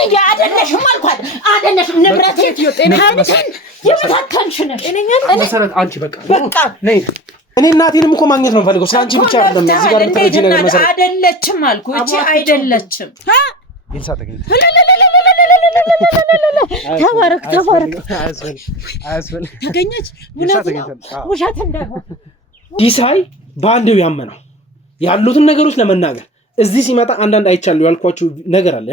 ምን ያደለሽም አልኳት አደለሽም ንብረቴ ጤናንተን የምታከንሽ ነሽ መሰረት አንቺ በቃ ነይ እኔ እናቴንም እኮ ማግኘት ነው ፈልገው ስላንቺ ብቻ አይደለም እዚህ ጋር ተረጂ ነገር መሰረት አይደለችም አልኩ እቺ አይደለችም ይልሳ ተገኘ ተባረክ አያስበል ተገኘች ውሸት እንዳይሆን ዲሳይ ባንዴው ያመነው ያሉትን ነገሮች ለመናገር እዚህ ሲመጣ አንዳንድ አይቻለሁ ያልኳችሁ ነገር አለ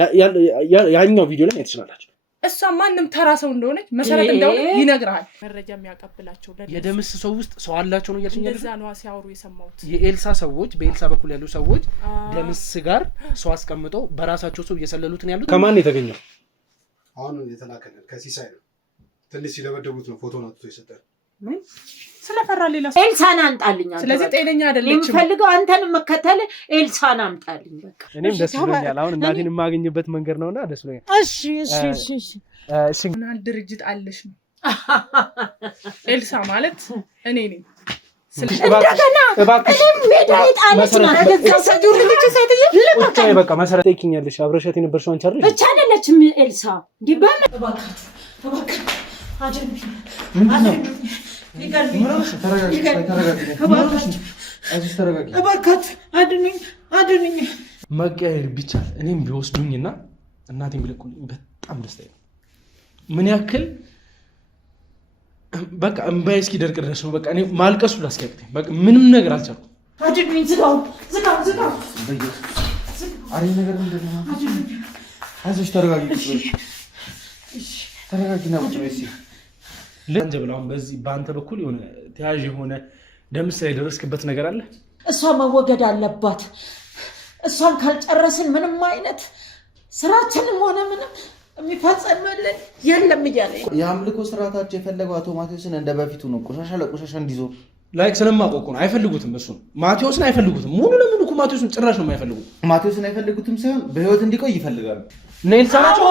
ያኛው ቪዲዮ ላይ አይተሽናላችሁ እሷ ማንንም ተራ ሰው እንደሆነች መሰረት እንደሆነ ይነግራል መረጃ የሚያቀብላቸው የደምስ ሰው ውስጥ ሰው አላቸው ነው ያልሽኝ እንደዛ ነው ሲያወሩ የሰማሁት የኤልሳ ሰዎች በኤልሳ በኩል ያሉ ሰዎች ደምስ ጋር ሰው አስቀምጠው በራሳቸው ሰው እየሰለሉት ነው ያሉት ከማን የተገኘው አሁን የተላከልን ከሲሳይ ነው ትንሽ ሲደበደቡት ነው ፎቶ ነው አጥቶ የሰጠን ስለፈራ ሌላ ኤልሳን አምጣልኝ ስለዚህ ጤነኛ አይደለችም የምፈልገው አንተን መከተል ኤልሳን አምጣልኝ በቃ እኔም ደስ ብሎኛል አሁን እናቴን የማገኝበት መንገድ ነውና ደስ ብሎኛል እሺ ምናል ድርጅት አለሽ ነው ኤልሳ ማለት እኔ ነኝ እንደገና እኔም ሜዳ ይጣለች ነው ሰዱር ልጅ ሰጥኝ ብቻ በቃ መሰረት ይኪኛለሽ አብረሻት የነበርሽው አንቺ አይደል ብቻ አይደለችም ኤልሳ ዲባል እባክህ አድኑኝ መቀየር ቢቻል እኔም ቢወስዱኝና እናቴን ቢለቁኝ በጣም ደስታዬ ነው ምን ያክል በቃ እምባዬ እስኪደርቅ ድረስ ነው በቃ እኔ ማልቀሱ ላስቀጥኝ በቃ ምንም ነገር አልቻልኩም አድኑኝ ዝጋው አሬ ነገር ምንድነው አይዞሽ ተረጋጊና ቁጭ በይ ለንጀብላው በዚህ ባንተ በኩል የሆነ ተያዥ የሆነ ደምስ ላይ ደረስክበት ነገር አለ እሷ መወገድ አለባት እሷን ካልጨረስን ምንም አይነት ስራችንም ሆነ ምንም የሚፈጸምልን የለም እያለኝ የአምልኮ ስርዓታቸው የፈለገው አቶ ማቴዎስን እንደበፊቱ ነው ቆሻሻ ለቆሻሻ እንዲዞር ላይክ ስለማቆቁ ነው አይፈልጉትም እሱ ማቴዎስን አይፈልጉትም ሙሉ ለሙሉ እኮ ማቴዎስን ጭራሽ ነው የማይፈልጉት ማቴዎስን አይፈልጉትም ሳይሆን በህይወት እንዲቆይ ይፈልጋሉ ኔልሳ ናቸው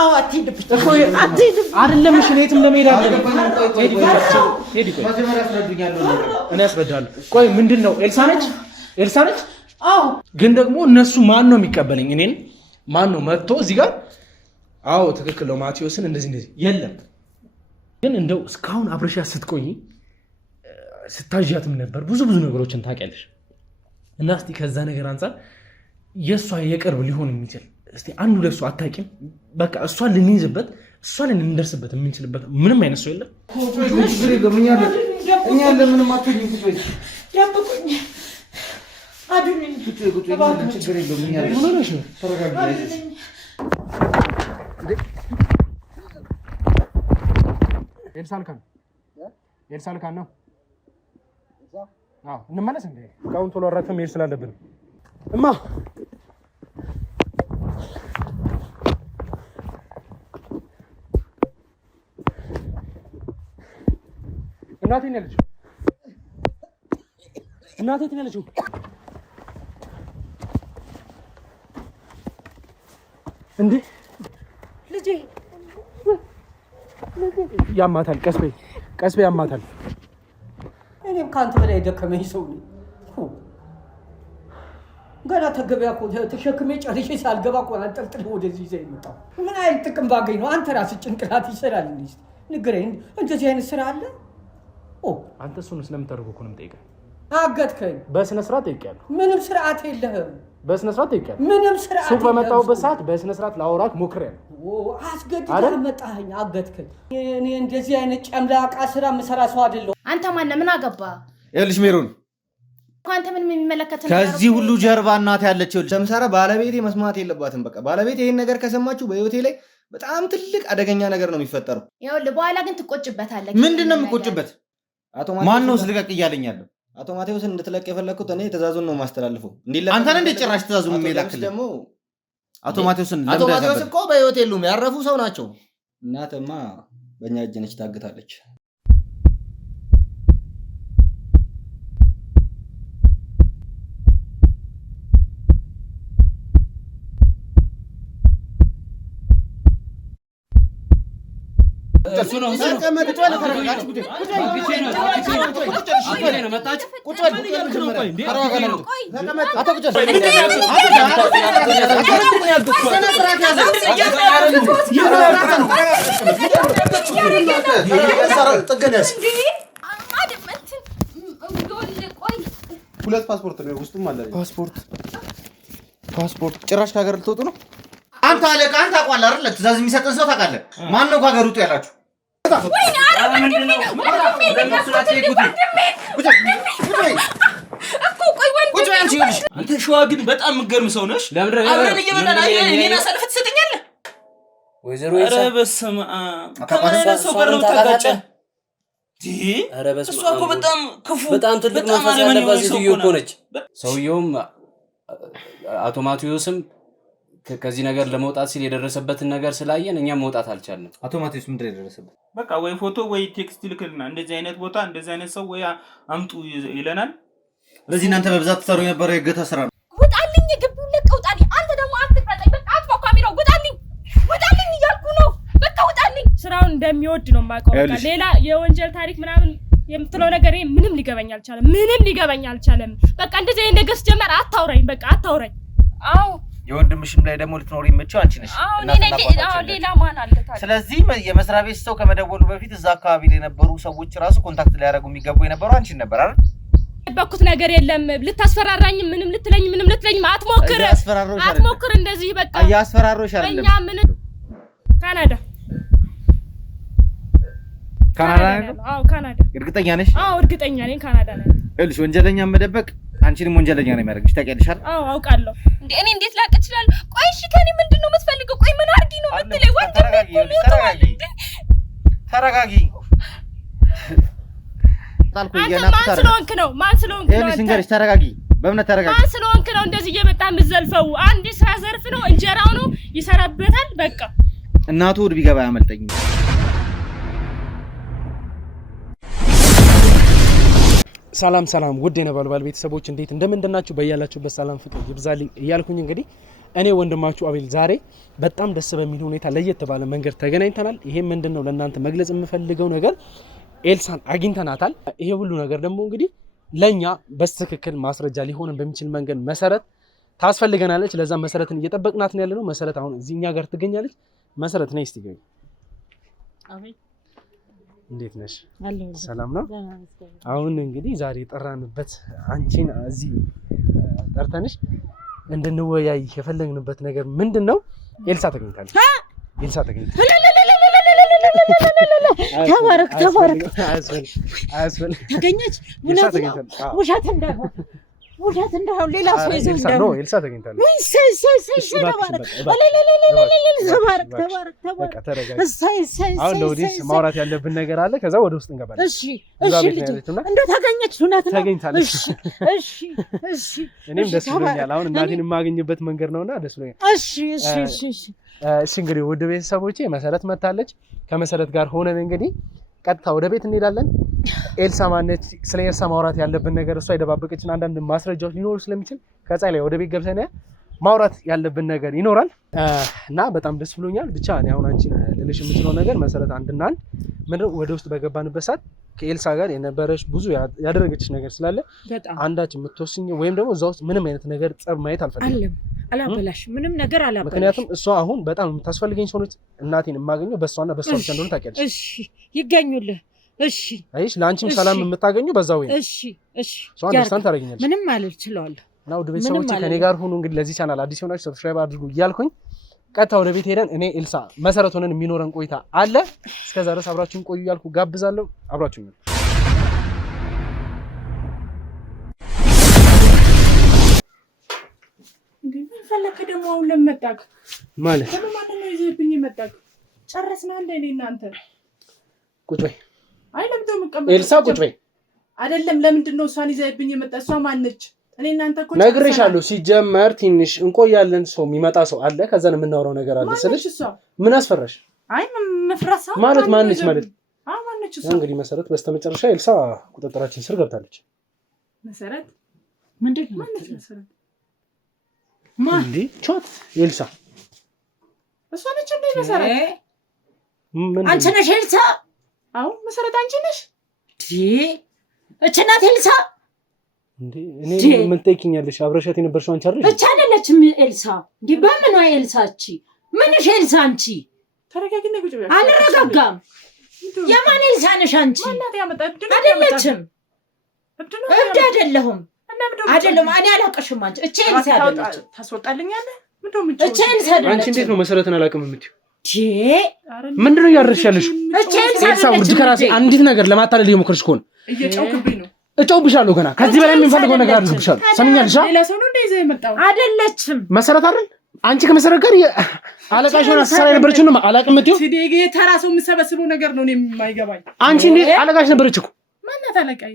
አዎ አትሂድ አይደለም እሺ የትም ለመሄድ አይደለም መጀመሪያ አስረዱኛለሁ እኔ አስረዳለሁ ቆይ ምንድነው ኤልሳ ነች አዎ ግን ደግሞ እነሱ ማን ነው የሚቀበለኝ እኔን ማን ነው መጥቶ እዚህ ጋር አዎ ትክክል ነው ማቴዎስን እንደዚህ የለም ግን እንደው እስካሁን አብረሻት ስትቆይ ስታጅያትም ነበር ብዙ ነገሮችን ታውቂያለሽ እና እስቲ ከዛ ነገር አንፃር የሷ የቅርብ ሊሆን የሚችል እስቲ አንዱ ለሱ አታውቂም በቃ እሷን ልንይዝበት እሷን ልንደርስበት የምንችልበት ምንም አይነት ሰው የለም እኛ ለምንም አትሆኝ ያበቁኝ አድኑኝ ችግር የለውም እኛ ሆነሽ ነው ተረጋጊ ኤልሳልካን ነው እንመለስ እንዴ እቃውን ቶሎ አራግፈን መሄድ ስላለብን እማ እናቴ ነው ያለችው እንዴ ልጄ ያማታል ቀስ በይ ያማታል እኔም ካንተ በላይ ደከመኝ ሰው ነኝ ገና ተገበያ እኮ ተሸክሜ ጨርሼ ሳልገባ እኮ አንጠልጥሎ ወደዚህ ይዘህ የመጣው ምን አይነት ጥቅም ባገኝ ነው አንተ ራስህ ጭንቅላት ይሰራል እንዴ ንገረኝ እንደዚህ አይነት ስራ አለ አንተ እሱን ስለምታደርገው እኮ ነው የምጠይቀህ አገድከኝ በስነ ስርዓት ጠይቄያለሁ ምንም ስርዓት የለህም በስነ ስርዓት ጠይቄያለሁ ምንም ስርዓት ሱቅ በመጣሁበት ሰዓት በስነ ስርዓት ላወራክ ሞክሬያለሁ አስገድደህ መጣኸኝ አገድከኝ እኔ እንደዚህ አይነት ጨምላቃ ስራ የምሰራ ሰው አይደለሁ አንተ ማን ምን አገባ ይኸውልሽ ሜሮን አንተ ምን የሚመለከት ነው ከዚህ ሁሉ ጀርባ እናት ያለችው ለምሳሌ ባለቤቴ መስማት የለባትም በቃ ባለቤቴ ይሄን ነገር ከሰማችሁ በህይወቴ ላይ በጣም ትልቅ አደገኛ ነገር ነው የሚፈጠረው ይኸውልህ በኋላ ግን ትቆጭበታለህ ምንድነው የምቆጭበት አቶ ማቴዎስ ማን ነው ልቀቅ እያለኛለሁ አቶ ማቴዎስን እንድትለቅ የፈለኩት እኔ ትእዛዙን ነው ማስተላልፈው እንዲላ አንተ ነህ እንደ ጭራሽ ትእዛዙን የሚላክልህ ደግሞ አቶ ማቴዎስ እኮ በህይወት የሉም ያረፉ ሰው ናቸው እናትማ በእኛ እጅ ነች ታግታለች እሱ ነው ሁለት ፓስፖርት ነው ውስጡም አለ። ፓስፖርት ጭራሽ ከሀገር ልትወጡ ነው? አንተ አለቃ አንተ አቋል አይደል? ትእዛዝ የሚሰጥን ሰው ታውቃለህ? ማን ነው ከሀገር ውጡ ያላችሁ? አንተ ሸዋ ግን በጣም የምትገርም ሰው ነሽ። አብረን እየበላን እኔን አሳልፈህ ትሰጠኛለህ? ወይዘሮ ኧረ በስመ አብ ከማን ሰው ጋር ነው የምታጋጨው? እሷ እኮ በጣም ክፉ በጣም ትልቅ መንፈስ ያለባት ሴትዮ እኮ ነች። ሰውየውም አቶ ማቴዎስም ከዚህ ነገር ለመውጣት ሲል የደረሰበትን ነገር ስላየን እኛም መውጣት አልቻልንም። አቶ ማቴዎስ ምንድን ነው የደረሰበት? በቃ ወይ ፎቶ ወይ ቴክስት ይልክልና እንደዚህ አይነት ቦታ እንደዚህ አይነት ሰው ወይ አምጡ ይለናል። ስለዚህ እናንተ በብዛት ተሰሩ የነበረው የገታ ስራ ነው። ውጣልኝ፣ የግቢውን ለቀህ ውጣልኝ። አንተ ደግሞ አትቅረጠኝ። በቃ አጥፋው ካሜራው። ውጣልኝ እያልኩ ነው። በቃ ውጣልኝ። ስራውን እንደሚወድ ነው የማውቀው። በቃ ሌላ የወንጀል ታሪክ ምናምን የምትለው ነገር ምንም ሊገበኝ አልቻለም። በቃ እንደዚህ አይነት ነገር ጀመር። አታውራኝ፣ በቃ አታውራኝ። አዎ የወንድምሽም ላይ ደግሞ ልትኖሪ የምትችው አንቺ ነሽ። ሌላ ማን አለ ታዲያ? ስለዚህ የመስሪያ ቤት ሰው ከመደወሉ በፊት እዛ አካባቢ ላይ የነበሩ ሰዎች ራሱ ኮንታክት ሊያደርጉ የሚገቡ የነበረው አንቺን ነበር አይደል? በኩት ነገር የለም። ልታስፈራራኝ ምንም ልትለኝ አትሞክር። እንደዚህ በቃ ያስፈራሮሽ አይደለም። እኛ ምን ካናዳ ነው? አዎ ካናዳ። እርግጠኛ ነሽ? አዎ እርግጠኛ ነኝ ካናዳ ነው። እልሽ ወንጀለኛ መደበቅ አንቺንም ወንጀለኛ ነው የሚያደርግሽ። ታውቂያለሽ አይደል? አዎ አውቃለሁ። እኔ እንዴት ላቅ እችላለሁ? ቆይ እሺ ከኔ ምንድነው የምትፈልገው? ቆይ ምን አርጊ ነው የምትለኝ? ተረጋጊ። ታልኩ ማን ስለሆንክ ነው? እንግዲህ ተረጋጊ። በእምነት ተረጋጊ። ማን ስለሆንክ ነው እንደዚህ እየመጣ የምትዘልፈው? አንድ ስራ ዘርፍ ነው፣ እንጀራው ነው፣ ይሰራበታል። በቃ እናቱ ወድ ቢገባ ያመልጠኝ። ሰላም ውድ የነበልባል ቤተሰቦች እንዴት እንደምንድናችሁ? በያላችሁበት ሰላም ፍቅር ይብዛልኝ እያልኩኝ እንግዲህ እኔ ወንድማችሁ አቤል ዛሬ በጣም ደስ በሚል ሁኔታ ለየት ባለ መንገድ ተገናኝተናል። ይሄ ምንድነው ለእናንተ መግለጽ የምፈልገው ነገር ኤልሳን አግኝተናታል። ይሄ ሁሉ ነገር ደግሞ እንግዲህ ለኛ በትክክል ማስረጃ ሊሆን በሚችል መንገድ መሰረት ታስፈልገናለች። ለዛ መሰረትን እየጠበቅናት ነው ያለነው። መሰረት አሁን እዚህኛ ጋር ትገኛለች። መሰረት ነይ እስቲ ገኝ። አቤል እንዴት ነሽ? ሰላም ነው። አሁን እንግዲህ ዛሬ የጠራንበት አንቺን እዚህ ጠርተንሽ እንድንወያይ የፈለግንበት ነገር ምንድነው? ኤልሳ ተገኝታለች። ተባረክ አያስፈልግ ተገኘች። ውሸት እንዳይሆን ሌላ ሰው ይዘው እንዳይሆን ኤልሳ ተገኝታለች። አሁን ለወዲህ ማውራት ያለብን ነገር አለ። ከዛ ወደ ውስጥ እንገባለን። እሺ እንደው ተገኘች። እውነት ተገኝታለች። እሺ እኔም ደስ ብሎኛል። አሁን እናቴን የማገኝበት መንገድ ነውና ደስ ብሎኛል። እሺ እንግዲህ ውድ ቤተሰቦቼ መሰረት መታለች። ከመሰረት ጋር ሆነን እንግዲህ ቀጥታ ወደ ቤት እንሄዳለን። ኤልሳ ማነች? ስለ ኤልሳ ማውራት ያለብን ነገር እሷ የደባበቀችን አንዳንድ ማስረጃዎች ሊኖሩ ስለሚችል ከፀሐይ ላይ ወደ ቤት ገብተን ማውራት ያለብን ነገር ይኖራል እና በጣም ደስ ብሎኛል። ብቻ እኔ አሁን አንቺን ልልሽ የምችለው ነገር መሰረት አንድና አንድ ምንድነው ወደ ውስጥ በገባንበት ሰዓት ከኤልሳ ጋር የነበረሽ ብዙ ያደረገችሽ ነገር ስላለ አንዳች የምትወስኝ ወይም ደግሞ እዛ ውስጥ ምንም አይነት ነገር ጸብ ማየት አልፈልግም። አላበላሽ ምንም ነገር አላበላሽ። ምክንያቱም እሷ አሁን በጣም የምታስፈልገኝ ሰው ነች። እናቴን የማገኘው በእሷና በእሷ ብቻ እንደሆነ ታውቂያለሽ። እሺ ይገኙልህ። እሺ አይሽ ለአንቺም ሰላም የምታገኙ በዛው ነው። እሺ እሷ አንደርስታንድ ታደርጊኛለሽ። ምንም ማለት እችላለሁ። እና ውድ ቤተሰቦቼ ከኔ ጋር ሁኑ። እንግዲህ ለዚህ ቻናል አዲስ ሆናችሁ ሰብስክራይብ አድርጉ እያልኩኝ ቀጥታ ወደ ቤት ሄደን እኔ ኤልሳ መሰረት ሆነን የሚኖረን ቆይታ አለ። እስከዛ ድረስ አብራችሁን ቆዩ እያልኩ ጋብዛለሁ። አብራችሁኝ ፈለከ ደግሞ አሁን ለመጣክ ማለት ደግሞ ማን ነው ይዘብኝ መጣክ? ጨረስና እንደ እኔ እናንተ ቁጭ በይ። አይ ለምንድን ነው የምትቀመጠው? ኤልሳ ቁጭ በይ። አይደለም ለምንድን ነው እሷን ይዘብኝ መጣ? እሷ ማን ነች? እኔ እናንተ እኮ ነግሬሻለሁ። ሲጀመር ትንሽ እንቆያለን። ሰው የሚመጣ ሰው አለ። ከዛ ነው የምናወራው ነገር አለ ስልሽ ምን አስፈራሽ? አይ መፍራሳ ማለት ማን ነች ማለት? ማን ነች እሷ? እንግዲህ መሰረት በስተመጨረሻ ኤልሳ ቁጥጥራችን ስር ገብታለች። መሰረት ምንድን ነው ማን ነች መሰረት? እንዴ ቾት ኤልሳ እሷ ነች እንዴ መሰረት? አንቺ ነሽ ኤልሳ? አዎ መሰረት አንቺ ነሽ? እቺ ናት ኤልሳ? እንዴ እኔ ምን ትጠይቂኛለሽ? አብረሻት የነበርሽው አንቺ አይደል? እቺ አይደለችም ኤልሳ። እንዴ በምኗ ኤልሳ? እቺ ምንሽ ኤልሳ? አንቺ ተረጋግና ቁጭ በይ። አልረጋጋም። የማን ኤልሳ ነሽ አንቺ? ማናት ያመጣት? አይደለችም። እብድ አይደለሁም። አይደለም እኔ አላውቅሽም አንቺ። እቺ ኤልሳ አይደለችም። ታስወጣልኛለህ? ምንድነው ምን? እቺ ኤልሳ አይደለችም። አንቺ እንዴት ነው መሰረትን አላውቅም የምትይው? ምንድነው ያረሻለሽ? እቺ ኤልሳ አይደለችም። ከራሴ አንዲት ነገር ለማታለል እየሞከርሽ ከሆነ እየጨውክብኝ ነው። እጨውብሻለሁ ገና ከዚህ በላይ የምንፈልገው ነገር አድርግብሻለሁ። ሰምኛለሽ? ሌላ ሰው ነው እንደዚህ የመጣው። አይደለችም። መሰረት አይደል? አንቺ ከመሰረት ጋር አለቃሽ ሆና ሰራ የነበረችው ነው አላውቅም የምትይው? ሲዴጌ ተራ ሰው የምሰበስበው ነገር ነው እኔም የማይገባኝ። አንቺ እንዴ አለቃሽ ነበረች እኮ። ማናት አለቃዬ?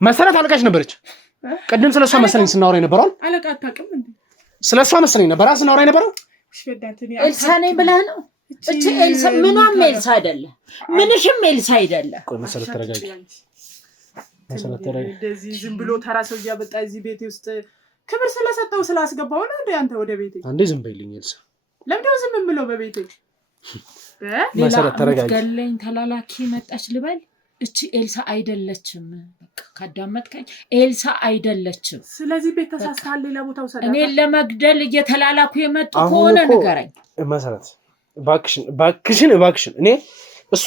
መሰረት አለቃሽ ነበረች። ቅድም ስለሷ መሰለኝ ስናወራ የነበረው። አለቃ አታውቅም እንዴ? ስለሷ መሰለኝ ነበር ስናወራ የነበረው። ኤልሳ ነኝ ብለህ ነው? እቺ ኤልሳ ምኗም ኤልሳ አይደለ፣ ምንሽም ኤልሳ አይደለ። ቆይ መሰረት ተረጋጊ። መሰረት ተረጋጊ። እንደዚህ ዝም ብሎ ተራ ሰው እያመጣ እዚህ ቤቴ ውስጥ ክብር ስለሰጠው ስላስገባው ነው እንዴ አንተ ወደ ቤቴ? አንዴ ዝም በይልኝ ኤልሳ። ለምንድነው ዝም የምለው በቤቴ? መሰረት ተረጋጊ። ገለኝ ተላላኪ መጣች ልበል? እቺ ኤልሳ አይደለችም። በቃ ካዳመጥከኝ ኤልሳ አይደለችም። ስለዚህ ቤት ተሳስተሃል። ሌላ ቦታ ወሰደ። እኔን ለመግደል እየተላላኩ የመጡ ከሆነ ንገረኝ። መሰረት እባክሽን እኔ እሷ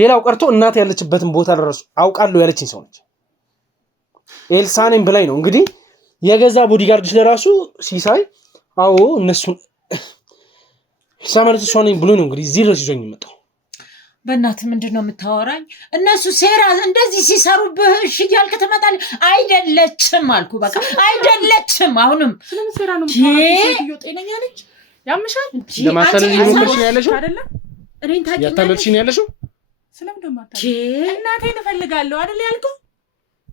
ሌላው ቀርቶ እናት ያለችበትን ቦታ ድረስ አውቃለሁ ያለችኝ ሰው ነች። ኤልሳ ነኝ ብላኝ ነው እንግዲህ የገዛ ቦዲጋርድሽ ለራሱ ሲሳይ አዎ እነሱን ማለት እሷ ነኝ ብሎ ነው እንግዲህ እዚህ ድረስ ይዞኝ የመጣው። በእናትህ ምንድን ነው የምታወራኝ? እነሱ ሴራ እንደዚህ ሲሰሩብህ እሺ እያልክ ትመጣለህ? አይደለችም አልኩ። በቃ አይደለችም። አሁንም ስለምን ሴራ ነው የምታወራው? ጤነኛ ነች? ያምሻል? ለማታለል ይሞክርሽ ነው ያለሽው አይደለ? እኔን ታውቂኛለሽ? ያታለልሽ ነው ያለሽው? ስለምን ነው ማታለል? እናቴን እፈልጋለሁ አይደል ያልከው?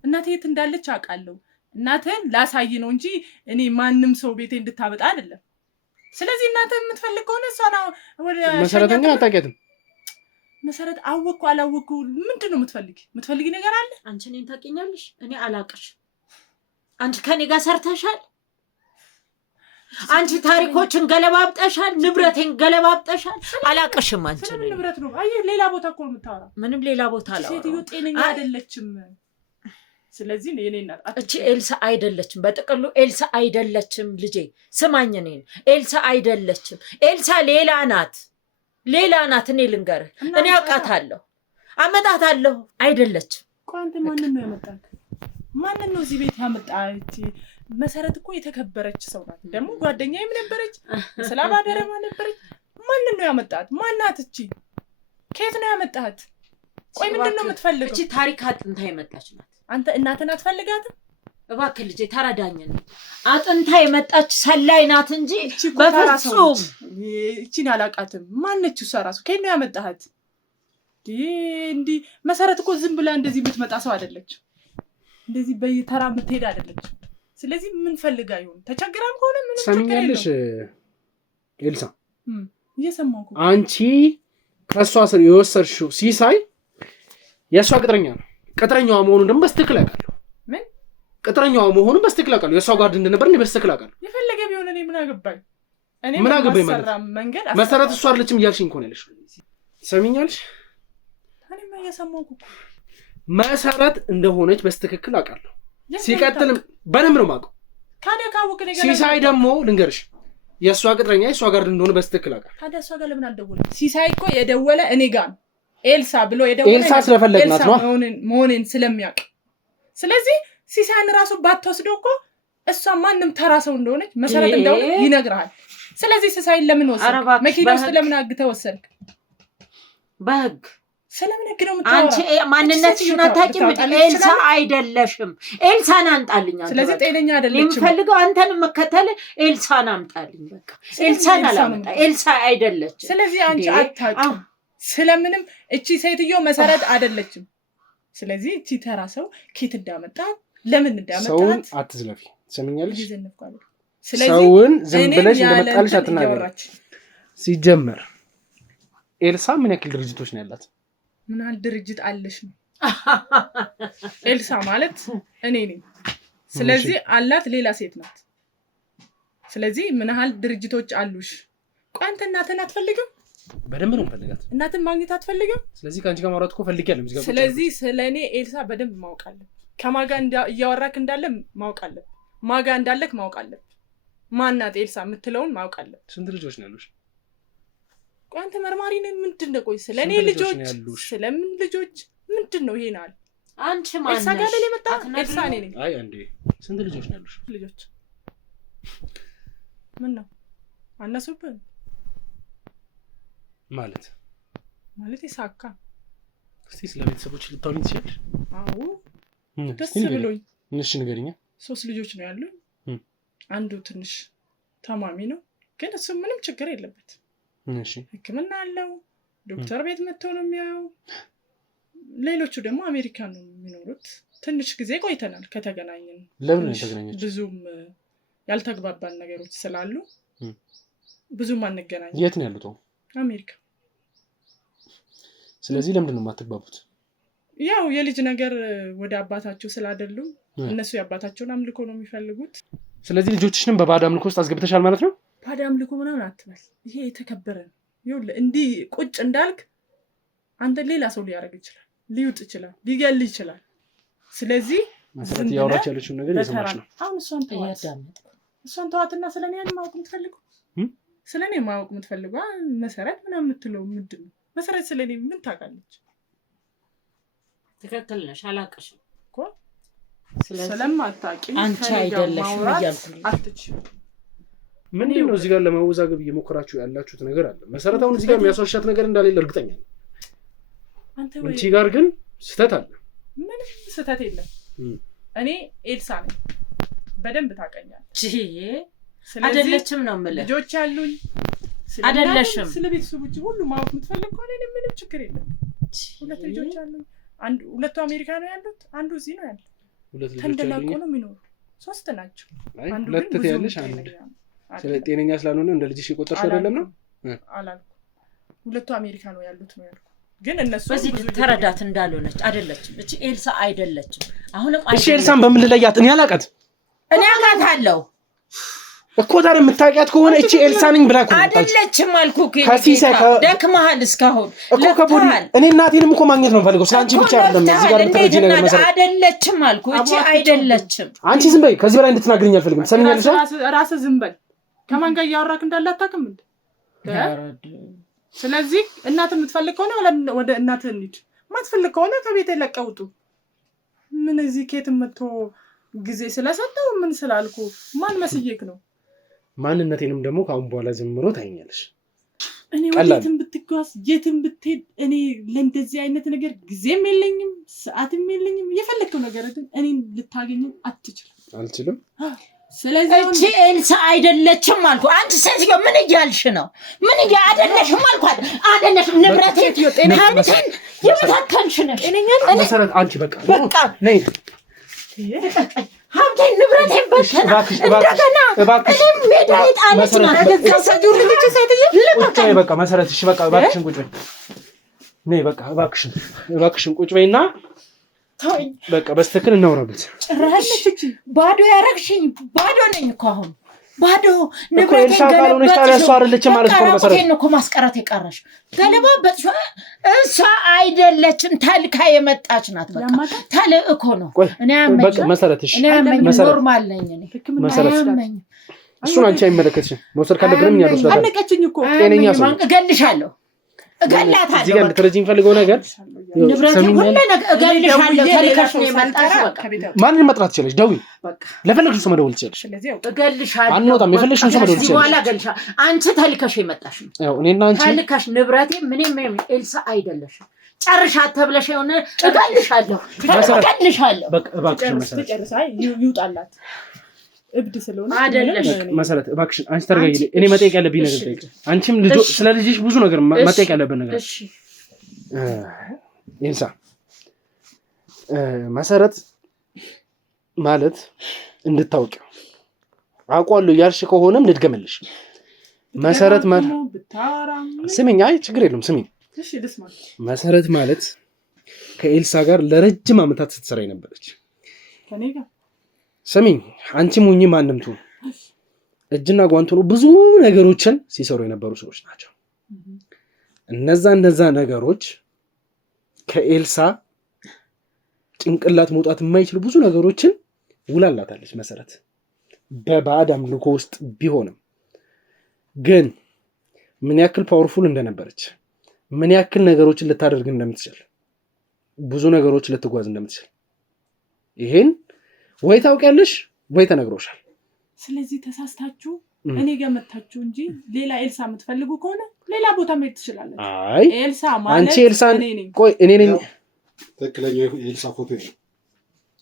እናቴ የት እንዳለች አውቃለሁ። እናቴን ላሳይ ነው እንጂ እኔ ማንም ሰው ቤቴ እንድታበጣ አይደለም። ስለዚህ እናቴን የምትፈልግ ከሆነ እሷ ነው ወደ መሰረተኛ አታውቂያትም። መሰረት አወኩ አላወኩ ምንድነው የምትፈልጊ ነገር አለ? አንቺ እኔን ታውቂኛለሽ? እኔ አላውቅሽ። አንቺ ከኔ ጋር ሰርተሻል። አንቺ ታሪኮችን ገለባብጠሻል፣ ንብረቴን ገለባብጠሻል። አላውቅሽም። አንቺ ምን ንብረት ነው? አይ ሌላ ቦታ እኮ የምታወራው። ምንም ሌላ ቦታ አላወራም። ሴትዮ ጤነኛ አይደለችም። ስለዚህ የኔ እናት እቺ ኤልሳ አይደለችም። በጥቅሉ ኤልሳ አይደለችም። ልጄ ስማኝ፣ እኔን ኤልሳ አይደለችም። ኤልሳ ሌላ ናት። እኔ ልንገርህ፣ እኔ አውቃታለሁ፣ አመጣታለሁ። አይደለችም። ቋንተ ማንን ነው ያመጣት? ማንን ነው እዚህ ቤት ያመጣት? መሰረት እኮ የተከበረች ሰው ናት። ደግሞ ጓደኛዬም ነበረች፣ ሰላም አደረማ ነበረች። ማንን ነው ያመጣት? ማናት እቺ? ከየት ነው ያመጣት? ቆይ ምንድነው የምትፈልገው? እቺ ታሪክ አጥንታ የመጣች ናት። አንተ እናትን አትፈልጋትም? እባክህ ልጄ ተረዳኝ። አጥንታ የመጣች ሰላይ ናት እንጂ በፍጹም እቺን አላውቃትም። ማነች እሷ ራሱ? ከየት ነው ያመጣሃት? እንዲህ መሰረት እኮ ዝም ብላ እንደዚህ የምትመጣ ሰው አይደለች። እንደዚህ በየተራ የምትሄድ አይደለች። ስለዚህ ምን ፈልጋ ይሆን? ተቸግራም ከሆነ ምን ሰምኛለሽ ኤልሳ? እየሰማሁ እኮ አንቺ ከሷ ስር የወሰድሽው ሲሳይ የሷ ቅጥረኛ ነው። ቅጥረኛዋ መሆኑን ደግሞ በስትክክል አውቃለሁ። ምን ቅጥረኛዋ መሆኑን በስትክክል አውቃለሁ። የሷ ጓድ እንደነበር እኔ በስትክክል አውቃለሁ። የፈለገ ቢሆን እኔ ምን አገባኝ? እኔ ምን አገባኝ ማለት መሰረት እሷ አይደለችም እያልሽኝ እኮ ነው ያለሽው። ሰምኛለሽ? እኔማ እየሰማሁ እኮ መሰረት እንደሆነች በስትክክል አውቃለሁ። ሲቀጥል በደንብ ነው የማውቀው። ታዲያ ካወቅ ነገር ሲሳይ ደግሞ ልንገርሽ የሷ ቅጥረኛ የሷ ጋር እንደሆነ በስትክክል አውቃለሁ። ታዲያ እሷ ጋር ለምን አልደወለም? ሲሳይ እኮ የደወለ እኔ ጋር ነው። ኤልሳ ብሎ የደወለ ኤልሳ ስለፈለግናት ነው መሆኔን ስለሚያውቅ። ስለዚህ ሲሳይን ራሱ ባትወስደው እኮ እሷ ማንም ተራ ሰው እንደሆነች መሰረት እንደሆነ ይነግርሃል። ስለዚህ ሲሳይን ለምን ወሰድክ? መኪና ውስጥ ለምን አግተህ ወሰድክ? በህግ ስለምን ህግ ነው የምታወራው? አንቺ ማንነትሽን አታውቂም። ኤልሳ አይደለሽም። ኤልሳን አምጣልኝ። ስለዚህ ጤነኛ አይደለችም። የምፈልገው አንተን መከተል ኤልሳን አምጣልኝ። በቃ ኤልሳን አላመጣ። ኤልሳ አይደለችም። ስለዚህ አንቺ አታውቂም ስለምንም። እቺ ሴትዮ መሰረት አይደለችም። ስለዚህ እቺ ተራ ሰው ኬት እንዳመጣት ለምን እንዳመጣት ሰውን አትዝለፊ። ትሰሚኛለሽ? ስለዚህ ሰውን ዝም ብለሽ እንደመጣልሽ አትናገሪ። ሲጀመር ኤልሳ ምን ያክል ድርጅቶች ነው ያላት? ምን ያህል ድርጅት አለሽ ነው? ኤልሳ ማለት እኔ ነኝ። ስለዚህ አላት ሌላ ሴት ናት። ስለዚህ ምን ያህል ድርጅቶች አሉሽ? ቆይ አንተ እናትን አትፈልግም? በደንብ ነው ፈልጋት። እናትን ማግኘት አትፈልግም? ስለዚህ ካንቺ ጋር ማውራት እኮ ፈልጊያለሁ። ስለዚህ ስለኔ ኤልሳ በደንብ ማውቃለሁ። ከማጋ እያወራክ እንዳለ ማውቃለሁ። ማጋ እንዳለክ ማውቃለሁ። ማናት ኤልሳ የምትለውን ማውቃለሁ። ስንት ልጆች ነው ያሉሽ? አንተ መርማሪ ነህ ምንድነው? ቆይ ስለኔ ልጆች ስለምን ልጆች ምንድነው ይሄናል? አንቺ ማን ነሽ? ሰጋደል የመጣ ኤልሳኔ ነኝ። አይ አንዴ ስንት ልጆች ነው ያሉሽ? ልጆች ምን ነው አነሱብን ማለት ይሳካ። እስቲ ስለ ቤተሰቦች ልታወሪ ትችያለሽ? አዎ ደስ ብሎኝ። እሺ ንገሪኝ። 3 ልጆች ነው ያሉኝ። አንዱ ትንሽ ታማሚ ነው ግን እሱ ምንም ችግር የለበት። እሺ ህክምና አለው። ዶክተር ቤት መጥቶ ነው የሚያየው። ሌሎቹ ደግሞ አሜሪካ ነው የሚኖሩት። ትንሽ ጊዜ ቆይተናል ከተገናኘን። ለምን ተገናኛችሁ? ብዙም ያልተግባባን ነገሮች ስላሉ ብዙም አንገናኝ። የት ነው ያሉት? አሜሪካ። ስለዚህ ለምንድን ነው የማትግባቡት? ያው የልጅ ነገር ወደ አባታቸው ስላደሉ እነሱ የአባታቸውን አምልኮ ነው የሚፈልጉት። ስለዚህ ልጆችሽንም በባዕድ አምልኮ ውስጥ አስገብተሻል ማለት ነው? ባዕድ አምልኮ ምናምን አትበል። ይሄ የተከበረ ነው። ይኸውልህ እንዲህ ቁጭ እንዳልክ አንተ ሌላ ሰው ሊያደርግ ይችላል፣ ሊውጥ ይችላል፣ ሊገል ይችላል። ስለዚህ መሰረት ያወራች ያለችው ነገር የሰማች ነው። አሁን እሷን ተዋትና ስለኔ ያን ማወቅ የምትፈልገው ስለኔ ማወቅ የምትፈልገው መሰረት ምናምን የምትለው ምንድን ነው? መሰረት ስለኔ ምን ታውቃለች? ትክክል ነሽ። አላውቅሽም እኮ ስለማታውቂ አንቺ አይደለሽም እያልኩኝ አትችይም። ምንድን ነው እዚህ ጋር ለማወዛገብ እየሞከራችሁ ያላችሁት ነገር አለ? መሰረታውን እዚህ ጋር የሚያስዋሻት ነገር እንዳሌለ እርግጠኛ ነኝ። አንቺ ጋር ግን ስህተት አለ። ምንም ስህተት የለም። እኔ ኤልሳ ነኝ፣ በደንብ ታውቀኛለች። አይደለችም ነው የምልህ። ልጆች ያሉኝ አይደለሽም። ስለ ቤተሰቦች ሁሉ ማወቅ የምትፈልግ ከሆነ እኔ ምንም ችግር የለም። 2 ልጆች አሉኝ። ሁለቱ አሜሪካ ነው ያሉት፣ አንዱ እዚህ ነው ያለው። ተንደላቆ ነው የሚኖሩ። 3 ናቸው። አንዱ ግን ያለሽ አንድ ስለ ጤነኛ ስላልሆነ እንደ ልጅሽ የቆጠርሽው አይደለም ነው አላልኩ። 2 አሜሪካ ነው ያሉት ነው ያልኩ። ግን እነሱ በዚህ ተረዳት እንዳልሆነች አይደለችም። እቺ ኤልሳ አይደለችም። አሁንም እሺ ኤልሳን በምን ልለያት? እኔ አላውቃት። እኔ አውቃታለሁ እኮ ታዲያ የምታውቂያት ከሆነ እቺ ኤልሳ ነኝ ብላ እኮ አይደለችም አልኩህ። ደክመሃል እስካሁን እኮ ከቦዲ እኔ እናቴንም እኮ ማግኘት ነው የምፈልገው። ስለአንቺ ብቻ አይደለም እዚህ ጋር ተረጂ ነገር መሰረት አይደለችም አልኩህ። እቺ አይደለችም። አንቺ ዝም በይ። ከዚህ በላይ እንድትናገሪኝ አልፈልግም። ሰምኛለሽ? ራስህ ዝም በል። ከማን ጋር እያወራክ እንዳለ አታውቅም እንዴ? ስለዚህ እናት የምትፈልግ ከሆነ ወደ እናትህ እንሂድ። ማትፈልግ ከሆነ ከቤት ለቀውጡ። ምን እዚህ ከየትም መጥቶ ጊዜ ስለሰጠው ምን ስላልኩ ማን መስየክ ነው? ማንነቴንም ደግሞ ካሁን በኋላ ዝምሮ ታይኛለሽ። እኔ ወዴትም ብትጓዝ የትም ብትሄድ እኔ ለእንደዚህ አይነት ነገር ጊዜም የለኝም ሰዓትም የለኝም። የፈለከው ነገር ግን እኔን ልታገኝ አትችልም። አልችልም። ስለዚህ እቺ ኤልሳ አይደለችም አልኩ። አንቺ ሴትዮ ምን እያልሽ ነው? ምን አይደለሽም አልኳት። አይደለሽም ንብረቴ ጤናህን የምታከንሽ ነሽ። መሰረት አንቺ በቃ ነይ ሀብቴን ንብረቴን በተና እንደገና እኔም ሜዳ የጣለች ናት። ከሰጁር ልጅ ሴትዮ ልቀቀኝ በቃ መሰረት። እሺ በቃ እባክሽን ቁጭ በይ። ነይ በቃ እባክሽን ቁጭ በይና በቃ በስተክል እናውራበት። ጭራሽ ባዶ ያረግሽኝ። ባዶ ነኝ እኮ አሁን ባዶ ንብረቴን ገለበጥሽ ማለት ነው። መሰረት እኮ ማስቀረት የቀረሽ ገለባበጥሽ። እሷ አይደለችም ተልካ የመጣች ናት። በቃ ተልእኮ ነው። እኔ አመኝ መሰረት። እሺ ኖርማል ነኝ እኔ መሰረት። እሱን አንቺ አይመለከትሽም። መውሰድ ካለብንም እኛ ወስዳለን። አነቀችኝ እኮ ጤነኛ ሰው እገልሻለሁ፣ እገላታለሁ። እዚህ ጋር እንድትረጂኝ ፈልገው ነገር ንብረቴን ሁሉ ነገር እገልሻለሁ። ተልካሽ ነው የመጣሽ። በቃ ማንን መጥራት ትችላለሽ? ደውይ። ለፈለግሽው ሰው መደወል ትችላለሽ። እገልሻለሁ። አንወጣም። የፈለግሽውን ሰው መደወል ትችላለሽ። በኋላ እገልሻለሁ። አንቺ ተልካሽ የመጣሽ ነው። ያው እኔና አንቺ ተልካሽ ንብረቴ ምንም ኤልሳ አይደለሽም። ጨርሻት ተብለሽ የሆነ እገልሻለሁ። በቃ እባክሽ መሰረት ይውጣላት። እብድ ስለሆነ አይደለም መሰረት እባክሽን አንቺ ተረጋጊ። እኔ መጠየቅ ያለብኝ ነገር ጠይቅ። አንቺም ስለ ልጅሽ ብዙ ነገር መጠየቅ ያለብን ነገር። እሺ ኤልሳ መሰረት ማለት እንድታውቂው አውቃለሁ ያልሽ ከሆነም ልድገምልሽ። መሰረት ማለት ስሚኝ። አይ ችግር የለውም ስሚኝ። እሺ ልስማ። መሰረት ማለት ከኤልሳ ጋር ለረጅም ዓመታት ስትሰራ የነበረች ከኔ ጋር ስሚኝ። አንቺም ሁኚ ማንም ትሁን እጅና ጓንት ሆኖ ብዙ ነገሮችን ሲሰሩ የነበሩ ሰዎች ናቸው። እነዛ ነገሮች ከኤልሳ ጭንቅላት መውጣት የማይችሉ ብዙ ነገሮችን ውላላታለች መሰረት። በባዕድ አምልኮ ውስጥ ቢሆንም ግን ምን ያክል ፓወርፉል እንደነበረች ምን ያክል ነገሮችን ልታደርግ እንደምትችል ብዙ ነገሮች ልትጓዝ እንደምትችል ይሄን ወይ ታውቂያለሽ ወይ ተነግሮሻል። ስለዚህ ተሳስታችሁ እኔ ጋር መጣችሁ እንጂ ሌላ ኤልሳ የምትፈልጉ ከሆነ ሌላ ቦታ መሄድ ትችላለች። አይ ኤልሳ ማለት አንቺ ኤልሳን ቆይ እኔ ነኝ ትክክለኛው ኤልሳ ፎቶ ነው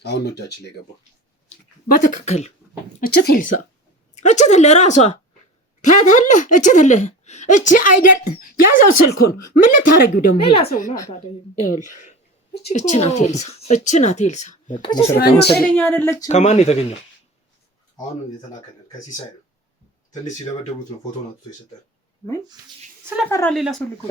አሁን ወጃችን ላይ ገባው። በትክክል እችት ኤልሳ እችት ለራሷ ታታለ እችት እቺ አይደል ያዘው ስልኩን ምን ልታረጊው ደግሞ ሌላ ሰው ነው ታዲያ እቺ ናት ኤልሳ እቺ ናት ኤልሳ ስለኛ አይደለች። ከማን የተገኘው? አሁን የተላከልን ከሲሳይ ነው። ትንሽ ሲደበደቡት ነው ፎቶን አጥቶ የሰጠን። ስለፈራ ሌላ ሰው ልኮ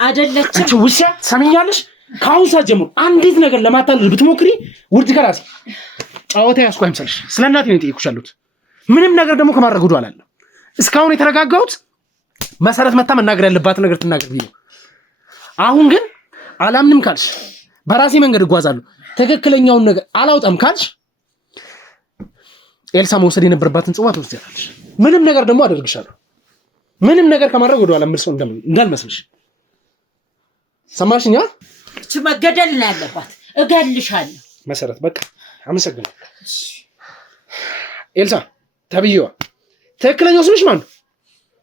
አይደለች። አንቺ ውሻ ሰሚኛለሽ? ከአሁን ሰዓት ጀምሮ አንዲት ነገር ለማታለል ብትሞክሪ ውርድ ከራሴ ጫወታ ያስቆ አይምሰልሽ። ስለ እናቴ ነው የጠየኩሻለሁት። ምንም ነገር ደግሞ ከማድረግ ወደ አላለ እስካሁን የተረጋጋሁት መሰረት መታ መናገር ያለባት ነገር ትናገር ብዬ ነው። አሁን ግን አላምንም ካልሽ በራሴ መንገድ እጓዛለሁ። ትክክለኛውን ነገር አላውጣም ካልሽ ኤልሳ መውሰድ የነበረባትን ጽዋ ትወስጃለሽ። ምንም ነገር ደግሞ አደርግሻለሁ። ምንም ነገር ከማድረግ ወደ ኋላ ምርሰው እንዳልመስልሽ። ሰማሽኛ? እቺ መገደል ነው ያለባት። እገልሻለሁ። መሰረት በቃ አመሰግናለሁ። ኤልሳ ተብዬዋ ትክክለኛው ስምሽ ማን ነው?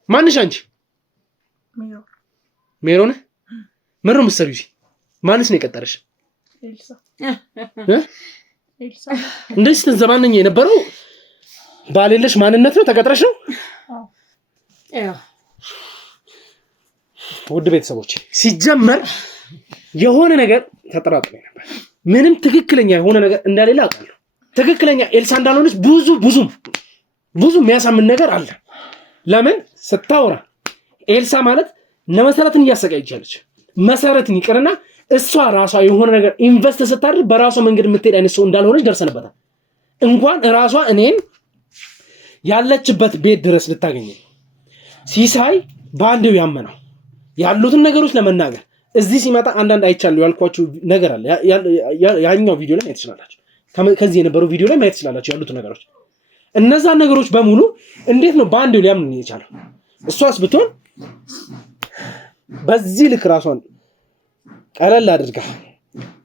ማንሽ አንቺ? ሜሮን ምንድን ነው የምትሰሪው? ማንስ ነው የቀጠረሽ? ኤልሳ ኤልሳ እንደዚህ ስትዘባነኝ የነበረው ባሌለሽ ማንነት ነው? ተቀጥረሽ ነው? ውድ ቤተሰቦች ሲጀመር የሆነ ነገር ተጠራጥሬ ነበር። ምንም ትክክለኛ የሆነ ነገር እንደሌለ አውቃለሁ። ትክክለኛ ኤልሳ እንዳልሆነች ብዙ የሚያሳምን ነገር አለ። ለምን ስታወራ ኤልሳ ማለት ለመሰረትን እያሰቃየቻለች መሰረትን ይቅርና እሷ ራሷ የሆነ ነገር ኢንቨስት ስታደርግ በራሷ መንገድ የምትሄድ አይነት ሰው እንዳልሆነች ደርሰንበታል። እንኳን ራሷ እኔን ያለችበት ቤት ድረስ ልታገኘ ሲሳይ በአንዴው ያመነው ያሉትን ነገሮች ለመናገር እዚህ ሲመጣ አንዳንድ አይቻለሁ ያልኳችሁ ነገር አለ። ያኛው ቪዲዮ ላይ ማየት ትችላላችሁ። ከዚህ የነበረው ቪዲዮ ላይ ማየት ትችላላችሁ ያሉት ነገሮች። እነዛ ነገሮች በሙሉ እንዴት ነው በአንዴው ሊያምን የቻለው? እሷስ ብትሆን በዚህ ልክ ራሷን ቀለል አድርጋ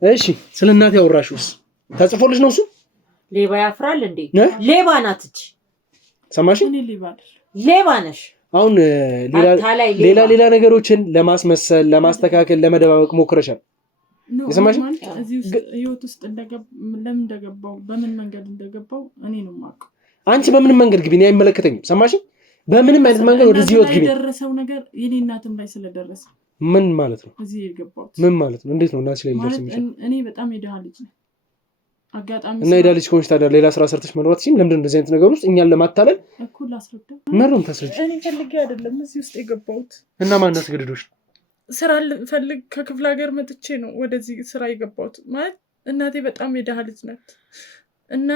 እሺ ስለ እናት ያወራሽውስ ተጽፎልሽ ነው? እሱ ሌባ ያፍራል እንዴ? ሌባ ናት እቺ። ሰማሽ? ሌባ ነሽ። አሁን ሌላ ነገሮችን ለማስመሰል ለማስተካከል ለመደባበቅ ሞክረሻል። የሰማሽ? ህይወት ውስጥ ለምን እንደገባው በምን መንገድ እንደገባው እኔ ነው የማውቀው። አንቺ በምን መንገድ ግቢ እኔ አይመለከተኝም። ሰማሽ? በምንም አይነት መንገድ ወደዚህ ህይወት ግቢ። የደረሰው ነገር የኔ እናትም ላይ ስለደረሰ ምን ማለት ነው? እዚህ የገባሁት ምን ማለት ነው? እንዴት ነው እናትሽ ላይ ሊደርስ የሚችለው? እኔ በጣም የደሃ ልጅ ነኝ። አጋጣሚ እና የደሃ ልጅ ከሆንሽ ታዲያ ሌላ ስራ ሰርተሽ መኖር አትችይም? ለምንድን ነው እንደዚህ አይነት ነገር ውስጥ እኛን ለማታለል? እኮ ላስረዳ። ምንም ታስረጂ። እኔ ፈልጌ አይደለም እዚህ ውስጥ የገባሁት። እና ማን አስገድዶሽ? ስራ ፈልግ ከክፍለ ሀገር መጥቼ ነው ወደዚህ ስራ የገባሁት። ማለት እናቴ በጣም የደሃ ልጅ ናት እና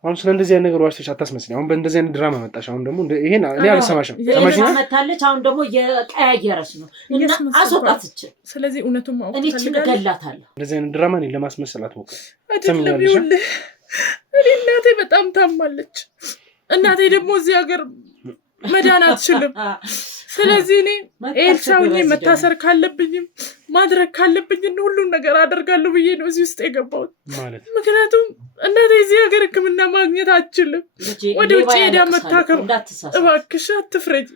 አሁን ስለ እንደዚህ አይነት ነገር ዋሽተሽ አታስመስኝ። አሁን በእንደዚህ አይነት ድራማ መጣሽ። አሁን ደግሞ ይሄን እኔ አልሰማሽም። ሰማሽኝ? መታለች። አሁን ደግሞ የቀያየረች ነው እና አስወጣትች። ስለዚህ እውነቱን ማወቅ እኔ እገላታለሁ። እንደዚህ አይነት ድራማ እኔ ለማስመሰል አትሞክሪ። አይደለም ይኸውልህ፣ እኔ እናቴ በጣም ታማለች። እናቴ ደግሞ እዚህ ሀገር መዳን አትችልም። ስለዚህ እኔ ኤልሳውኝ መታሰር ካለብኝም ማድረግ ካለብኝ ሁሉን ነገር አደርጋለሁ ብዬ ነው እዚህ ውስጥ የገባሁት። ምክንያቱም እናቴ እዚህ ሀገር ሕክምና ማግኘት አትችልም። ወደ ውጭ ሄዳ መታከም። እባክሽ አትፍረጂ፣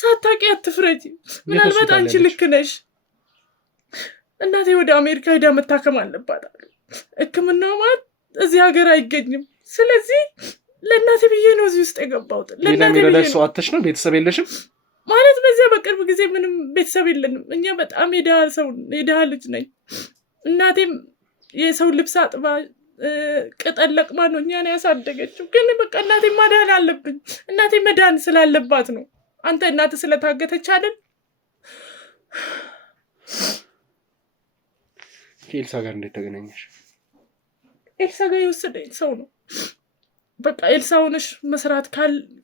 ሳታውቂ አትፍረጂ። ምናልባት አንቺ ልክ ነሽ። እናቴ ወደ አሜሪካ ሄዳ መታከም አለባት አሉ። ሕክምናው ማለት እዚህ ሀገር አይገኝም። ስለዚህ ለእናቴ ብዬ ነው እዚህ ውስጥ የገባሁት። ለእናቴ ብዬ ነው። አተሽ ነው ቤተሰብ የለሽም ማለት በዚያ በቅርብ ጊዜ ምንም ቤተሰብ የለንም። እኛ በጣም የድሃ ልጅ ነኝ። እናቴም የሰው ልብስ አጥባ ቅጠል ለቅማ ነው እኛን ያሳደገችው። ግን በቃ እናቴ ማዳን አለብኝ። እናቴ መዳን ስላለባት ነው። አንተ እናት ስለታገተች አይደል? ከኤልሳ ጋር እንዴት ተገናኘሽ? ኤልሳ ጋር የወሰደኝ ሰው ነው። በቃ ኤልሳ ሆነሽ መስራት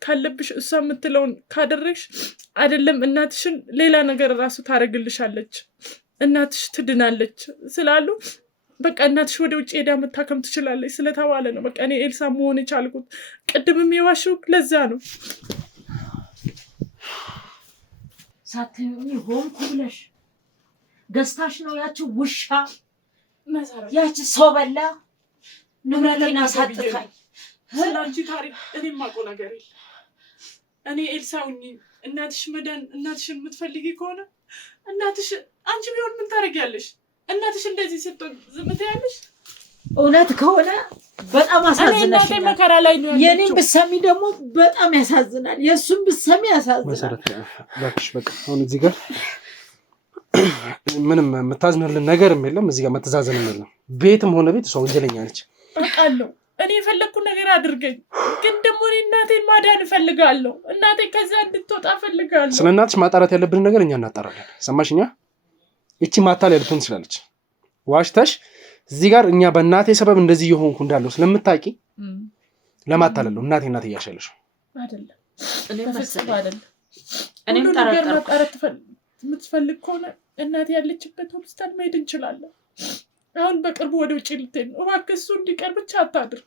ካለብሽ እሷ የምትለውን ካደረግሽ አይደለም እናትሽን ሌላ ነገር ራሱ ታደርግልሻለች፣ እናትሽ ትድናለች ስላሉ በቃ እናትሽ ወደ ውጭ ሄዳ መታከም ትችላለች ስለተባለ ነው በቃ እኔ ኤልሳ መሆን የቻልኩት። ቅድምም የዋሸው ለዛ ነው። ሳትሆኚ ሆንኩ ብለሽ ገዝታሽ ነው ያቺ ውሻ ያቺ ሰው በላ ንብረቴን አሳጥታኝ። ስለአንቺ ታሪክ እኔ የማውቀው ነገር የለም። እኔ ኤልሳውኝ እናትሽ መዳን እናትሽን የምትፈልጊ ከሆነ እናትሽ አንቺ ቢሆን ምን ታደርጊያለሽ? እናትሽ እንደዚህ ስትሆን ዝም ትያለሽ? እውነት ከሆነ በጣም አሳዝነሽኛል። መከራ ላይ ነው። የኔን ብትሰሚ ደግሞ በጣም ያሳዝናል። የእሱን ብትሰሚ ያሳዝናል። መሰረት እባክሽ በቃ አሁን እዚህ ጋር ምንም የምታዝንልን ነገርም የለም። እዚህ ጋር መተዛዘንም የለም። ቤትም ሆነ ቤት እሷ ወንጀለኛ ነች አውቃለሁ። እኔ የፈለግኩት ነገር አድርገኝ፣ ግን ደግሞ እኔ እናቴን ማዳን እፈልጋለሁ። እናቴ ከዛ እንድትወጣ እፈልጋለሁ። ስለ እናትሽ ማጣራት ያለብንን ነገር እኛ እናጣራለን። ሰማሽኛ? ይቺ ማታለያ ልትሆን ትችላለች። ዋሽተሽ እዚህ ጋር እኛ በእናቴ ሰበብ እንደዚህ የሆንኩ እንዳለው ስለምታውቂ ለማታለል ነው እናቴ እያልሻለሽ አይደለም። እኔም ጠረጠርኩ። የምትፈልግ ከሆነ እናቴ ያለችበት ሆስፒታል መሄድ እንችላለን። አሁን በቅርቡ ወደ ውጭ ልትሄድ ነው። እባክህ እሱ እንዲቀር ብቻ አታድርግ።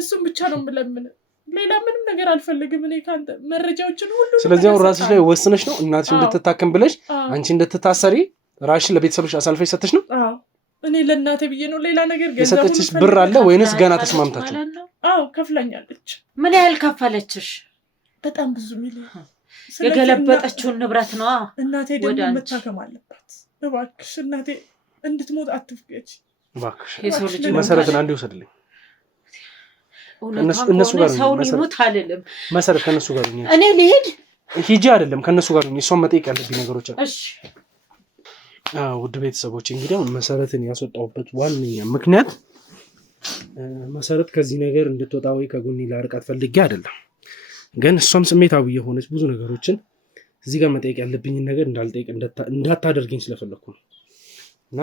እሱም ብቻ ነው የምለምን፣ ሌላ ምንም ነገር አልፈልግም እኔ ካንተ መረጃዎችን ሁሉ። ስለዚህ አሁን ራስሽ ላይ ወስነሽ ነው እናትሽ እንድትታከም ብለሽ አንቺ እንድትታሰሪ ራስሽን ለቤተሰብሽ አሳልፈሽ ሰጥተሽ ነው? አዎ እኔ ለእናቴ ብዬ ነው። ሌላ ነገር ገንዘብ የሰጠችሽ ብር አለ ወይንስ ገና ተስማምታችሁ? አዎ ከፍላኛለች። ምን ያህል ከፈለችሽ? በጣም ብዙ ሚሊዮን። የገለበጠችውን ንብረት ነው። እናቴ ደግሞ መታከም አለባት። እባክሽ እናቴ እንድትሞት አትፍቀጂ እባክሽ። መሰረትን አንዴ ውሰድልኝ። እነሱ ጋር ሰው ሊሞት አልልም። መሰረት ከነሱ ጋር ነው። እኔ ልሄድ ሂጂ አይደለም ከነሱ ጋር ነው። እሷን መጠየቅ ያለብኝ ነገሮች አሉ። እሺ ውድ ቤተሰቦች እንግዲህ አሁን መሰረትን ያስወጣሁበት ዋነኛ ምክንያት መሰረት ከዚህ ነገር እንድትወጣ ወይ ከጎኔ ላርቃት ፈልጌ አይደለም፣ ግን እሷም ስሜታዊ የሆነች ብዙ ነገሮችን እዚህ ጋር መጠየቅ ያለብኝን ነገር እንዳልጠይቅ እንዳታደርገኝ ስለፈለኩ ነው። እና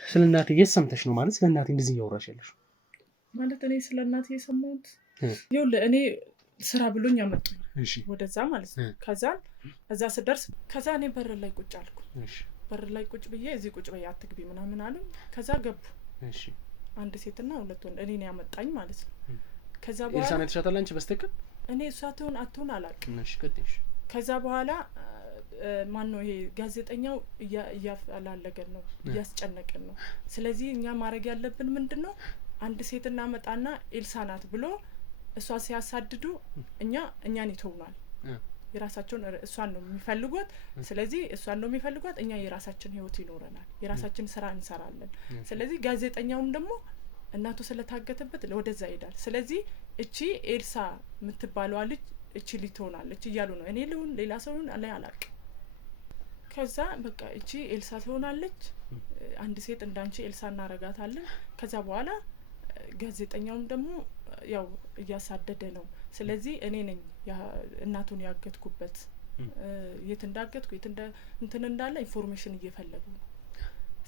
ስለ እናቴ እየሰምተሽ ነው ማለት ስለ እናቴ እንደዚህ እያወራሽ ያለሽ ማለት እኔ ስለ እናቴ የሰማሁት ይኸውልህ እኔ ስራ ብሎኝ አመጡኝ ወደዛ ማለት ነው። ከዛ እዛ ስደርስ ከዛ እኔ በር ላይ ቁጭ አልኩ። በር ላይ ቁጭ ብዬ እዚህ ቁጭ በይ አትግቢ ምናምን አሉ። ከዛ ገቡ አንድ ሴትና ሁለት ወንድ እኔን ያመጣኝ ማለት ነው። ከዛ በኋላ ኤልሳ ነች ታላንቺ በስተቀር እኔ እሷ አትሆን አላውቅም። ከዛ በኋላ ማን ነው ይሄ ጋዜጠኛው እያፈላለገን ነው እያስጨነቀን ነው። ስለዚህ እኛ ማድረግ ያለብን ምንድነው አንድ ሴት እናመጣና ኤልሳ ናት ብሎ እሷ ሲያሳድዱ እኛን ይተውናል። የራሳቸውን እሷን ነው የሚፈልጉት። ስለዚህ እሷን ነው የሚፈልጓት፣ እኛ የራሳችን ህይወት ይኖረናል፣ የራሳችን ስራ እንሰራለን። ስለዚህ ጋዜጠኛውም ደግሞ እናቱ ስለታገተበት ወደዛ ይሄዳል። ስለዚህ እቺ ኤልሳ የምትባለዋ ልጅ እቺ ልትሆናለች እያሉ ነው። እኔ ልሁን ሌላ ሰው ይሁን አላውቅም። ከዛ በቃ እቺ ኤልሳ ትሆናለች፣ አንድ ሴት እንዳንቺ ኤልሳ እናረጋታለን። ከዛ በኋላ ጋዜጠኛውም ደግሞ ያው እያሳደደ ነው። ስለዚህ እኔ ነኝ እናቱን ያገትኩበት፣ የት እንዳገትኩ የት እንትን እንዳለ ኢንፎርሜሽን እየፈለጉ ነው።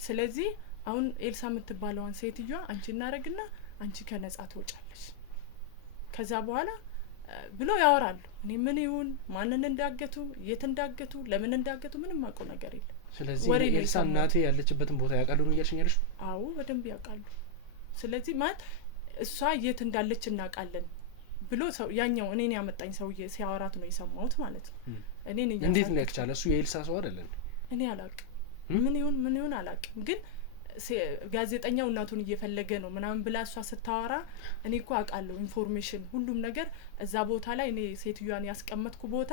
ስለዚህ አሁን ኤልሳ የምትባለዋን ሴትዮዋ አንቺ እናረግና አንቺ ከነጻ ትወጫለሽ ከዛ በኋላ ብሎ ያወራሉ። እኔ ምን ይሁን ማንን እንዳገቱ የት እንዳገቱ ለምን እንዳገቱ ምንም አውቀው ነገር የለም። ስለዚህ ኤልሳ እናቴ ያለችበትን ቦታ ያውቃሉ ነው እያልሽኛለሽ? አዎ በደንብ ያውቃሉ። ስለዚህ ማለት እሷ የት እንዳለች እናውቃለን ብሎ ሰው ያኛው እኔን ያመጣኝ ሰውዬ ሲያወራት ነው የሰማሁት ማለት ነው። እኔ ነኝ እንዴት ነው ያክቻለ? እሱ የኤልሳ ሰው አይደለም። እኔ አላውቅም ምን ይሁን አላውቅም። ግን ጋዜጠኛው እናቱን እየፈለገ ነው ምናምን ብላ እሷ ስታወራ እኔ እኮ አውቃለሁ ኢንፎርሜሽን ሁሉም ነገር እዛ ቦታ ላይ እኔ ሴትዮዋን ያስቀመጥኩ ቦታ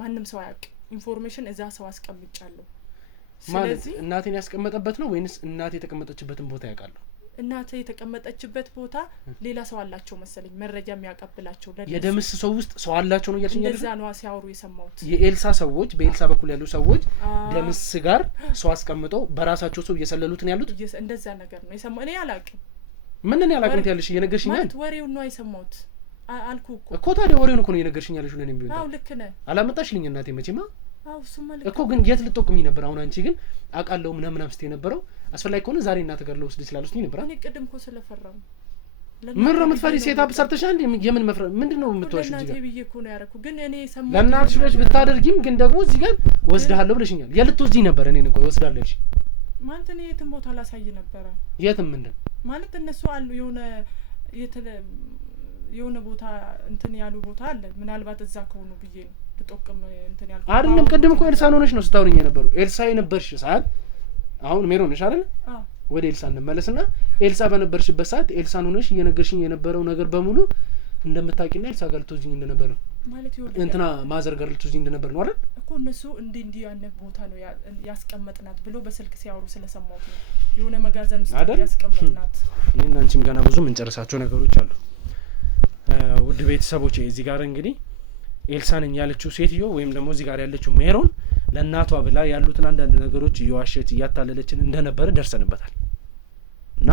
ማንም ሰው አያውቅም። ኢንፎርሜሽን እዛ ሰው አስቀምጫለሁ። ስለዚህ እናቴን ያስቀመጠበት ነው ወይንስ እናቴ የተቀመጠችበትን ቦታ ያውቃሉ? እናቴ የተቀመጠችበት ቦታ ሌላ ሰው አላቸው መሰለኝ መረጃ የሚያቀብላቸው። የደምስ ሰው ውስጥ ሰው አላቸው ነው እያልሽኛለሽ? እንደዛ ነው ሲያወሩ የሰማሁት። የኤልሳ ሰዎች በኤልሳ በኩል ያሉ ሰዎች ደምስ ጋር ሰው አስቀምጠው በራሳቸው ሰው እየሰለሉት ነው ያሉት። እንደዛ ነገር ነው የሰማሁት። እኔ አላውቅም። ምን ነው ያላውቅም ያለሽ እየነገርሽኝ ማለት ወሬውን ነው የሰማሁት አልኩ እኮ ታዲያ ወሬውን እኮ ነው የነገርሽኝ ያለሽ። ለኔም ቢሆን አው ልክ ነህ አላመጣሽልኝ እናቴ መቼማ አው ሱማለ እኮ ግን የት ልትጠቁሚኝ ነበር? አሁን አንቺ ግን አውቃለሁ ምናምን አምስቴ ነበረው አስፈላጊ ከሆነ ዛሬ እናት ጋር ለውስድ ስላልኩኝ ነበር። እኔ ቅድም እኮ ስለፈራው ምን ነው የምትፈሪ? ሴት አብ ሰርተሽ አንዴ የምን መፍራ ምንድነው የምትወሽ? እዚህ ጋር እናቴ ብዬ እኮ ነው ያረኩ። ግን እኔ ሰማሁ ለእናትሽ ብለሽ ብታደርጊም ግን ደግሞ እዚህ ጋር ወስድሃለሁ ብለሽኛል። የልትወስጂኝ ነበር እኔን እንኳን ወስዳለሽ ማለት እኔ የትም ቦታ ላሳይ ነበረ። የትም ምንድን ማለት እነሱ አሉ የሆነ ቦታ እንትን ያሉ ቦታ አለ። ምናልባት እዛ ከሆኑ ብዬ ነው ልጠቅም እንትን ያልኩ አይደለም። ቅድም እኮ ኤልሳ ሆነሽ ነው ስታውሪኝ የነበረው። ኤልሳ የነበርሽ ሰዓት አሁን ሜሮን ነሽ አይደል? ወደ ኤልሳ እንመለስና ኤልሳ በነበርሽበት ሰዓት ኤልሳን ሆነሽ እየነገርሽኝ የነበረው ነገር በሙሉ እንደምታውቂና ኤልሳ ጋር ልትወጂኝ እንደነበር ነው ማለት ይወድ እንትና ማዘር ጋር ልትወጂኝ እንደነበር ነው አይደል? እኮ እነሱ እንዴ ያነ ቦታ ነው ያስቀመጥናት ብሎ በስልክ ሲያወሩ ስለሰማሁት ነው። የሆነ መጋዘን ውስጥ ያስቀመጥናት። እኔና አንቺም ገና ብዙ የምንጨርሳቸው ነገሮች አሉ። ውድ ቤተሰቦቼ እዚህ ጋር እንግዲህ ኤልሳን ያለችው ሴትዮ ወይም ደግሞ እዚህ ጋር ያለችው ሜሮን ለእናቷ ብላ ያሉትን አንዳንድ ነገሮች እየዋሸች እያታለለችን እንደነበረ ደርሰንበታል እና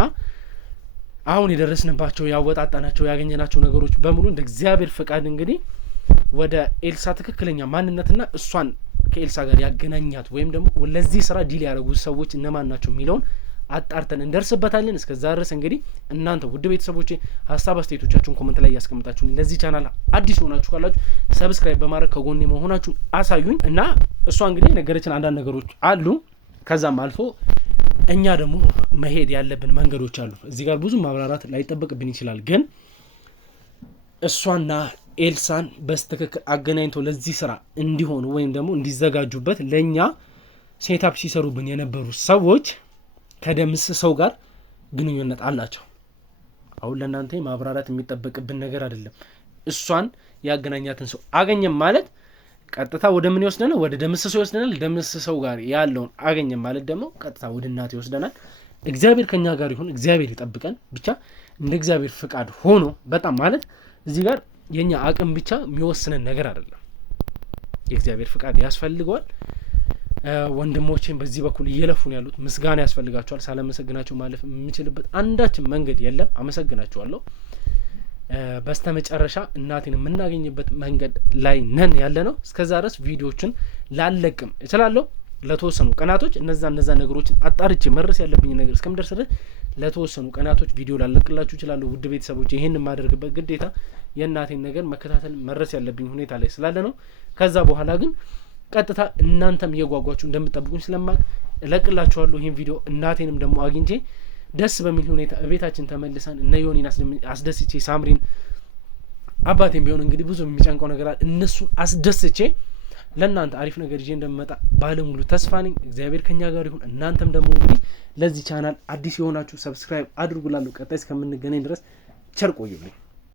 አሁን የደረስንባቸው ያወጣጣናቸው ያገኘናቸው ነገሮች በሙሉ እንደ እግዚአብሔር ፈቃድ እንግዲህ ወደ ኤልሳ ትክክለኛ ማንነትና እሷን ከኤልሳ ጋር ያገናኛት ወይም ደግሞ ለዚህ ስራ ዲል ያደረጉት ሰዎች እነማን ናቸው የሚለውን አጣርተን እንደርስበታለን። እስከዛ ድረስ እንግዲህ እናንተ ውድ ቤተሰቦቼ ሀሳብ አስተያየቶቻችሁን ኮሜንት ላይ ያስቀምጣችሁልኝ። ለዚህ ቻናል አዲስ ሆናችሁ ካላችሁ ሰብስክራይብ በማድረግ ከጎኔ መሆናችሁን አሳዩኝ እና እሷ እንግዲህ ነገረችን አንዳንድ ነገሮች አሉ። ከዛም አልፎ እኛ ደግሞ መሄድ ያለብን መንገዶች አሉ። እዚህ ጋር ብዙ ማብራራት ላይጠበቅብን ይችላል። ግን እሷና ኤልሳን በስትክክል አገናኝቶ ለዚህ ስራ እንዲሆኑ ወይም ደግሞ እንዲዘጋጁበት ለእኛ ሴታፕ ሲሰሩብን የነበሩ ሰዎች ከደምስ ሰው ጋር ግንኙነት አላቸው። አሁን ለእናንተ ማብራራት የሚጠበቅብን ነገር አይደለም። እሷን ያገናኛትን ሰው አገኘም ማለት ቀጥታ ወደ ምን ይወስደናል? ወደ ደምስ ሰው ይወስደናል። ደምስ ሰው ጋር ያለውን አገኘም ማለት ደግሞ ቀጥታ ወደ እናት ይወስደናል። እግዚአብሔር ከኛ ጋር ይሁን፣ እግዚአብሔር ይጠብቀን። ብቻ እንደ እግዚአብሔር ፍቃድ ሆኖ በጣም ማለት እዚህ ጋር የኛ አቅም ብቻ የሚወስነን ነገር አይደለም። የእግዚአብሔር ፍቃድ ያስፈልገዋል። ወንድሞቼን በዚህ በኩል እየለፉን ያሉት ምስጋና ያስፈልጋቸዋል። ሳላመሰግናቸው ማለፍ የምችልበት አንዳችን መንገድ የለም። አመሰግናቸዋለሁ። በስተመጨረሻ እናቴን የምናገኝበት መንገድ ላይ ነን ያለ ነው። እስከዛ ድረስ ቪዲዮዎችን ላለቅም እችላለሁ ለተወሰኑ ቀናቶች። እነዛ ነገሮችን አጣርቼ መድረስ ያለብኝ ነገር እስከምደርስ ድረስ ለተወሰኑ ቀናቶች ቪዲዮ ላለቅላችሁ እችላለሁ። ውድ ቤተሰቦች ይህን የማደርግበት ግዴታ የእናቴን ነገር መከታተል መድረስ ያለብኝ ሁኔታ ላይ ስላለ ነው። ከዛ በኋላ ግን ቀጥታ እናንተም እየጓጓችሁ እንደምትጠብቁኝ ስለማቅ እለቅላችኋለሁ ይህን ቪዲዮ። እናቴንም ደግሞ አግኝቼ ደስ በሚል ሁኔታ እቤታችን ተመልሰን እነ ዮኒን አስደስቼ ሳምሪን አባቴም ቢሆን እንግዲህ ብዙ የሚጨንቀው ነገር አለ እነሱን አስደስቼ ለእናንተ አሪፍ ነገር ይዤ እንደምመጣ ባለሙሉ ተስፋ ነኝ። እግዚአብሔር ከኛ ጋር ይሁን። እናንተም ደግሞ እንግዲህ ለዚህ ቻናል አዲስ የሆናችሁ ሰብስክራይብ አድርጉላለሁ። ቀጣይ እስከምንገናኝ ድረስ ቸር ቆዩልኝ።